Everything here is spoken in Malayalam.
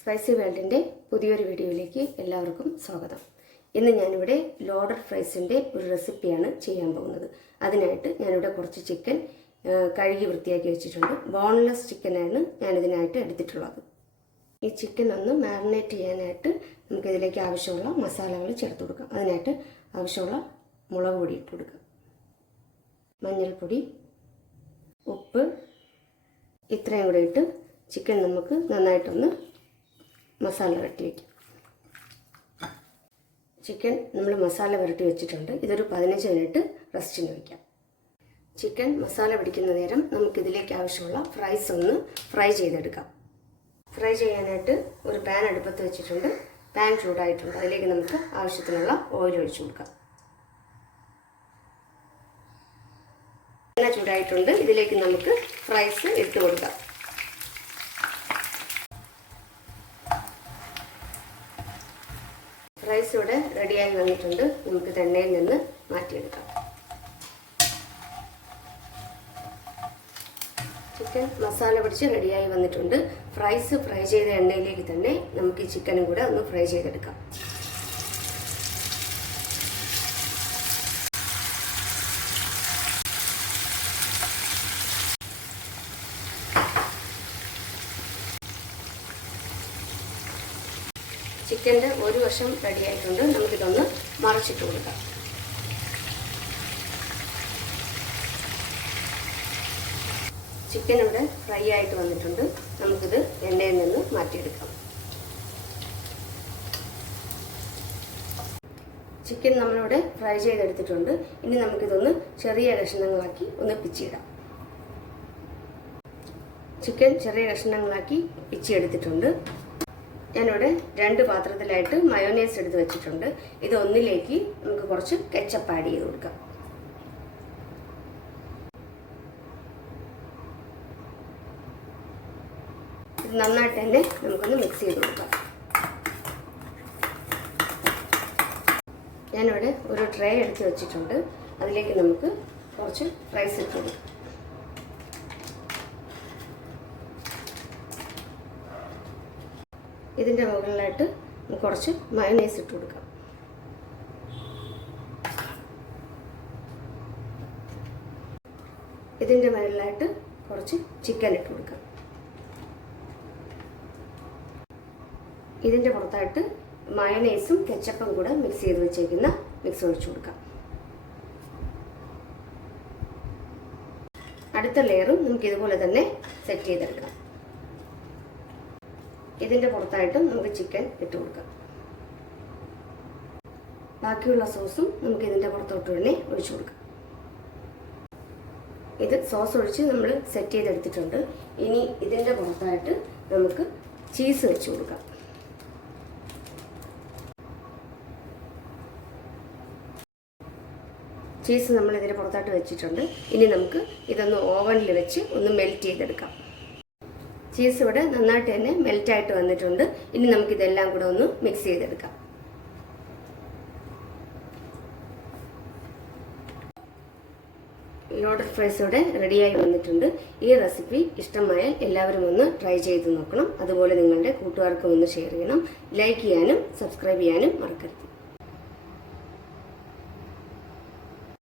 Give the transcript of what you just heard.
സ്പൈസി വേൾഡിൻ്റെ പുതിയൊരു വീഡിയോയിലേക്ക് എല്ലാവർക്കും സ്വാഗതം. ഇന്ന് ഞാനിവിടെ ലോഡഡ് ഫ്രൈസിൻ്റെ ഒരു റെസിപ്പിയാണ് ചെയ്യാൻ പോകുന്നത്. അതിനായിട്ട് ഞാനിവിടെ കുറച്ച് ചിക്കൻ കഴുകി വൃത്തിയാക്കി വെച്ചിട്ടുണ്ട്. ബോൺലെസ് ചിക്കനാണ് ഞാനിതിനായിട്ട് എടുത്തിട്ടുള്ളത്. ഈ ചിക്കൻ ഒന്ന് മാരിനേറ്റ് ചെയ്യാനായിട്ട് നമുക്കിതിലേക്ക് ആവശ്യമുള്ള മസാലകൾ ചേർത്ത് കൊടുക്കാം. അതിനായിട്ട് ആവശ്യമുള്ള മുളക് പൊടി ഇട്ട് കൊടുക്കാം, മഞ്ഞൾപ്പൊടി, ഉപ്പ്, ഇത്രയും കൂടെ ഇട്ട് ചിക്കൻ നമുക്ക് നന്നായിട്ടൊന്ന് മസാല വരട്ടി വയ്ക്കാം. ചിക്കൻ നമ്മൾ മസാല വരട്ടി വെച്ചിട്ടുണ്ട്. ഇതൊരു 15 മിനിറ്റ് റെസ്റ്റിന് വയ്ക്കാം. ചിക്കൻ മസാല പിടിക്കുന്ന നേരം നമുക്കിതിലേക്ക് ആവശ്യമുള്ള ഫ്രൈസ് ഒന്ന് ഫ്രൈ ചെയ്തെടുക്കാം. ഫ്രൈ ചെയ്യാനായിട്ട് ഒരു പാൻ അടുപ്പത്ത് വെച്ചിട്ടുണ്ട്. പാൻ ചൂടായിട്ടുണ്ട്. അതിലേക്ക് നമുക്ക് ആവശ്യത്തിനുള്ള ഓയിൽ ഒഴിച്ചു കൊടുക്കാം. എണ്ണ ചൂടായിട്ടുണ്ട്. ഇതിലേക്ക് നമുക്ക് ഫ്രൈസ് ഇട്ട് കൊടുക്കാം. റൈസ് ഇവിടെ റെഡിയായി വന്നിട്ടുണ്ട്. നമുക്ക് എണ്ണയിൽ നിന്ന് മാറ്റിയെടുക്കാം. ചിക്കൻ മസാല പിടിച്ച് റെഡിയായി വന്നിട്ടുണ്ട്. ഫ്രൈസ് ഫ്രൈ ചെയ്ത എണ്ണയിലേക്ക് തന്നെ നമുക്ക് ഈ ചിക്കനും കൂടെ ഒന്ന് ഫ്രൈ ചെയ്തെടുക്കാം. ചിക്കൻ്റെ ഒരു വശം റെഡിയായിട്ടുണ്ട്. നമുക്കിതൊന്ന് മറച്ചിട്ട് കൊടുക്കാം. ചിക്കൻ ഇവിടെ ഫ്രൈ ആയിട്ട് വന്നിട്ടുണ്ട്. നമുക്കിത് എണ്ണയിൽ നിന്ന് മാറ്റിയെടുക്കാം. ചിക്കൻ നമ്മളിവിടെ ഫ്രൈ ചെയ്തെടുത്തിട്ടുണ്ട്. ഇനി നമുക്കിതൊന്ന് ചെറിയ കഷ്ണങ്ങളാക്കി ഒന്ന് പിച്ചിയിടാം. ചിക്കൻ ചെറിയ കഷ്ണങ്ങളാക്കി പിച്ചിയെടുത്തിട്ടുണ്ട്. ഞാനിവിടെ 2 പാത്രത്തിലായിട്ട് മയോനൈസ് എടുത്ത് വെച്ചിട്ടുണ്ട്. ഇത് ഒന്നിലേക്ക് നമുക്ക് കുറച്ച് കെച്ചപ്പ് ആഡ് ചെയ്ത് കൊടുക്കാം. ഇത് നന്നായിട്ട് തന്നെ നമുക്കൊന്ന് മിക്സ് ചെയ്ത് കൊടുക്കാം. ഞാനിവിടെ ഒരു ട്രേ എടുത്ത് വെച്ചിട്ടുണ്ട്. അതിലേക്ക് നമുക്ക് കുറച്ച് റൈസ് ഇട്ട് കൊടുക്കാം. ഇതിൻ്റെ മുകളിലായിട്ട് കുറച്ച് മയോനൈസ് ഇട്ട് കൊടുക്കാം. ഇതിൻ്റെ മുകളിലായിട്ട് കുറച്ച് ചിക്കൻ ഇട്ട് കൊടുക്കാം. ഇതിൻ്റെ പുറത്തായിട്ട് മയോനൈസും കെച്ചപ്പും കൂടെ മിക്സ് ചെയ്ത് വെച്ചേക്കുന്ന മിക്സ് ഒഴിച്ചു കൊടുക്കാം. അടുത്ത ലെയറും നമുക്ക് ഇതുപോലെ തന്നെ സെറ്റ് ചെയ്തെടുക്കാം. ഇതിൻ്റെ പുറത്തായിട്ടും നമുക്ക് ചിക്കൻ ഇട്ട് കൊടുക്കാം. ബാക്കിയുള്ള സോസും നമുക്ക് ഇതിൻ്റെ പുറത്തോട്ട് തന്നെ ഒഴിച്ചു കൊടുക്കാം. ഇത് സോസ് ഒഴിച്ച് നമ്മൾ സെറ്റ് ചെയ്തെടുത്തിട്ടുണ്ട്. ഇനി ഇതിൻ്റെ പുറത്തായിട്ട് നമുക്ക് ചീസ് വെച്ച് കൊടുക്കാം. ചീസ് നമ്മൾ ഇതിൻ്റെ പുറത്തായിട്ട് വെച്ചിട്ടുണ്ട്. ഇനി നമുക്ക് ഇതൊന്ന് ഓവനിൽ വെച്ച് ഒന്ന് മെൽറ്റ് ചെയ്തെടുക്കാം. ചീസ് ഇവിടെ നന്നായിട്ട് തന്നെ മെൽറ്റായിട്ട് വന്നിട്ടുണ്ട്. ഇനി നമുക്കിതെല്ലാം കൂടെ ഒന്ന് മിക്സ് ചെയ്തെടുക്കാം. ലോഡഡ് ഫ്രൈസ് ഇവിടെ റെഡിയായി വന്നിട്ടുണ്ട്. ഈ റെസിപ്പി ഇഷ്ടമായാൽ എല്ലാവരും ഒന്ന് ട്രൈ ചെയ്ത് നോക്കണം. അതുപോലെ നിങ്ങളുടെ കൂട്ടുകാർക്കും ഒന്ന് ഷെയർ ചെയ്യണം. ലൈക്ക് ചെയ്യാനും സബ്സ്ക്രൈബ് ചെയ്യാനും മറക്കരുത്.